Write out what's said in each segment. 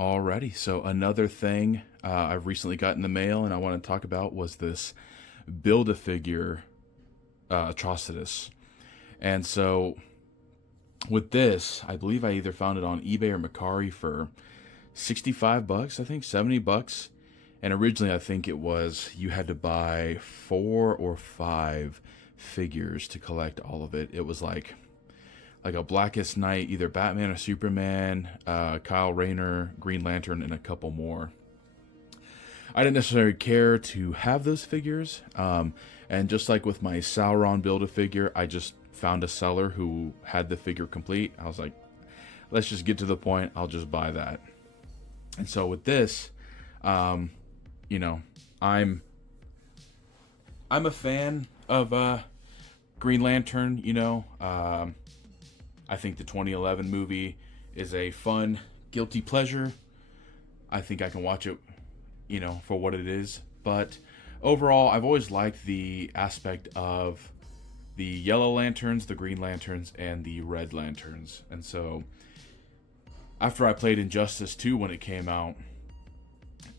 Alrighty, so another thing I've recently got in the mail and I want to talk about was this Build-A-Figure Atrocitus. And so with this, I believe I either found it on eBay or Mercari for 65 bucks, I think, 70 bucks. And originally I think it was you had to buy 4 or 5 figures to collect all of it. It was like a Blackest Knight, either Batman or Superman, Kyle Rayner, Green Lantern, and a couple more. I didn't necessarily care to have those figures, and just like with my Sauron Build-A-Figure, I just found a seller who had the figure complete. I was like, let's just get to the point, I'll just buy that. And so with this, you know, I'm a fan of Green Lantern, I think the 2011 movie is a fun, guilty pleasure. I think I can watch it, for what it is. But overall, I've always liked the aspect of the yellow lanterns, the green lanterns, and the red lanterns. And so, after I played Injustice 2 when it came out,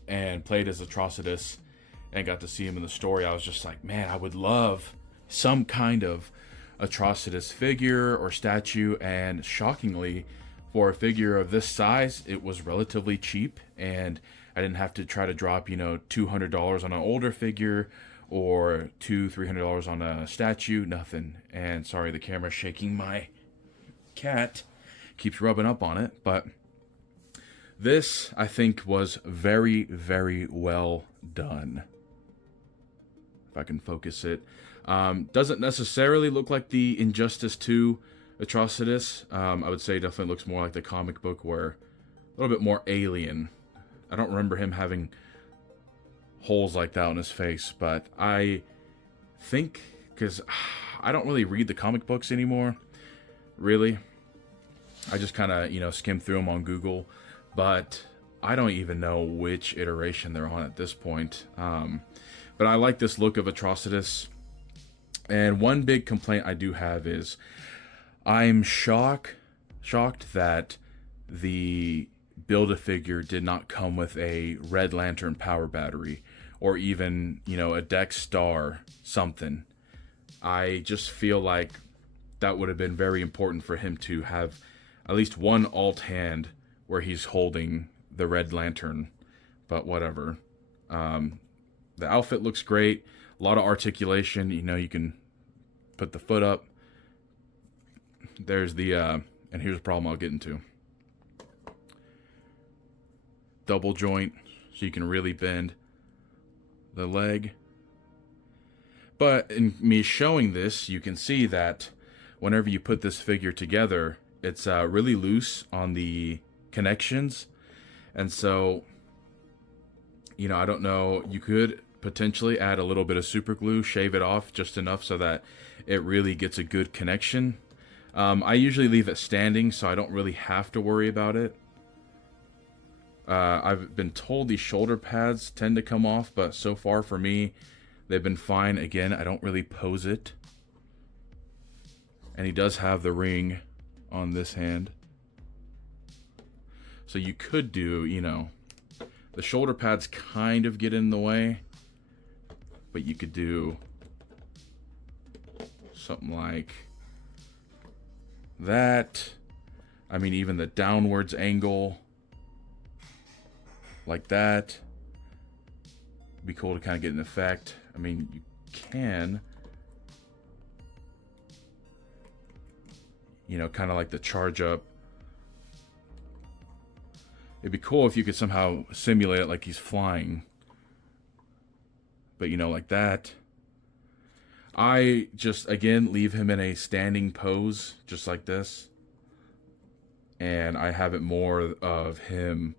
and played as Atrocitus, and got to see him in the story, I was just like, man, I would love some kind of Atrocitus figure or statue. And shockingly, for a figure of this size, it was relatively cheap, and I didn't have to try to drop $200 on an older figure or $300 on a statue. Nothing. And sorry, the camera's shaking. My cat keeps rubbing up on it, but this I think was very, very well done. If I can focus it. Doesn't necessarily look like the Injustice 2 Atrocitus. I would say definitely looks more like the comic book, where a little bit more alien. I don't remember him having holes like that on his face, but I think, because I don't really read the comic books anymore, really. I just kind of, skim through them on Google, but I don't even know which iteration they're on at this point. But I like this look of Atrocitus. And one big complaint I do have is I'm shocked that the Build-A-Figure did not come with a Red Lantern power battery, or even, a Dex Star something. I just feel like that would have been very important for him to have at least one alt hand where he's holding the Red Lantern, but whatever. The outfit looks great. A lot of articulation. You can put the foot up. There's the, and here's a problem I'll get into. Double joint, so you can really bend the leg. But in me showing this, you can see that whenever you put this figure together, it's really loose on the connections. And so, I don't know, you could potentially add a little bit of super glue, shave it off just enough so that it really gets a good connection. I usually leave it standing, so I don't really have to worry about it. I've been told these shoulder pads tend to come off, but so far for me, they've been fine. Again, I don't really pose it. And he does have the ring on this hand. So you could do, the shoulder pads kind of get in the way, but you could do something like that. I mean, even the downwards angle, like that, would be cool to kind of get an effect. I mean, you can, kind of like the charge up. It'd be cool if you could somehow simulate it like he's flying. But, like that. I just, again, leave him in a standing pose, just like this. And I have it more of him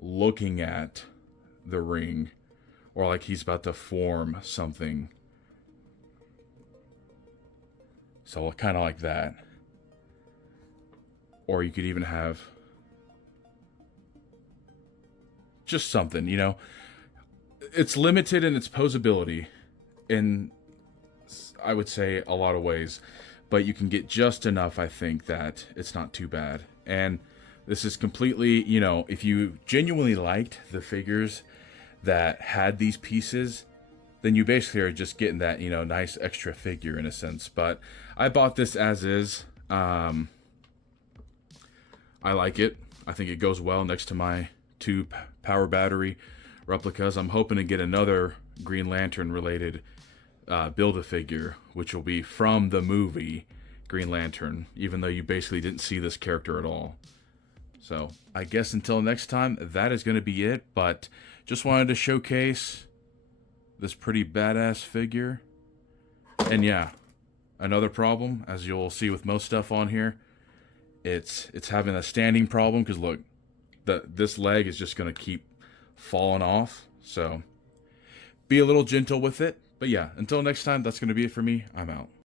looking at the ring, or like he's about to form something. So kind of like that. Or you could even have just something, It's limited in its posability in, I would say, a lot of ways. But you can get just enough, I think, that it's not too bad. And This is completely, you know, if you genuinely liked the figures that had these pieces, then you basically are just getting that, you know, nice extra figure in a sense. But I bought this as is. I like it. I think it goes well next to my 2 power battery replicas. I'm hoping to get another Green Lantern related Build-A-Figure, which will be from the movie Green Lantern, even though you basically didn't see this character at all. So I guess until next time, that is going to be it. But just wanted to showcase this pretty badass figure. And yeah, another problem, as you'll see with most stuff on here, it's having a standing problem, because look, this leg is just going to keep falling off. So be a little gentle with it. But yeah, until next time, that's going to be it for me. I'm out.